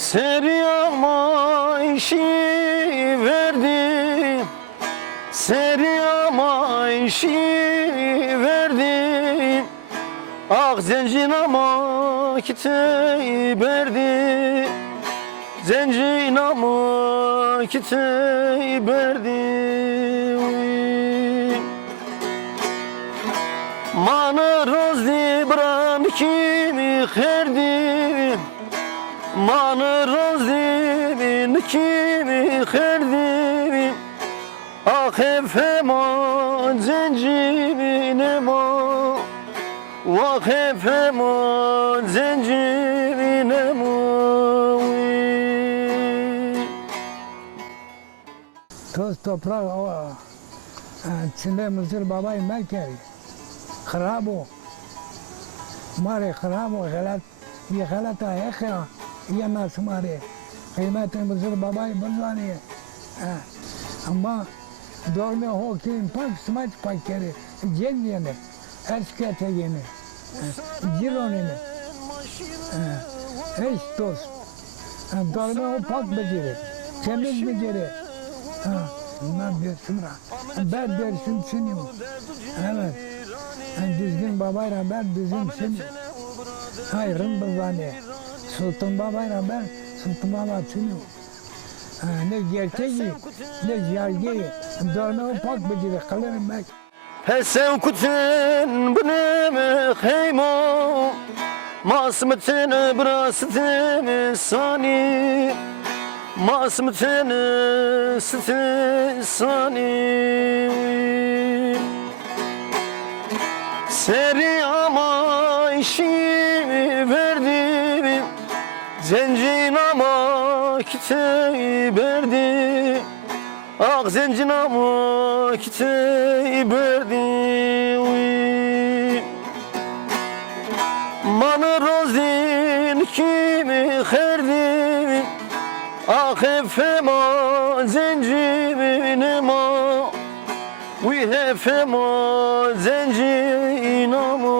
Seriyama işi verdim, seriyama işi verdim. Ah zencinama kitey verdi, zencinama kitey verdi. Mana rozdi bran kimi herdi, mana rozdi kimi herdi. Ah efema zencimine ma, vah efema zencimine ma. Toz toprak içinde Mısır babayı Mekkeli. Kırabo. Mare kırabo galat ye galata ekha ye nas mare. Kıymet Mısır babayı buzani. Ama dorme ho kim pak smaç pakeri. Cenniyene. Erskete yene. Gironene. Eş dost. Dorme ho pak beceri. Temiz beceri. Bunlar dersimra. Ben dersim siniyorum. Evet. Düzgün babayla ben düzgün siniyorum. Hayrın buzani. Sultan babayla ben Sultan baba siniyorum. Ne gerçeği, ne yargıyı. Dörne pak beceri kalırım ben. Pesev kutun bnim khaymo, masmtin brastin sani, masmtin stin sani. Seriyama işi verdim, zencinama kitey verdi. Ah zencinama kitey verdi. Mana rozdin kimi herdi. Ah efema zencimine ma, vi efema zencinama.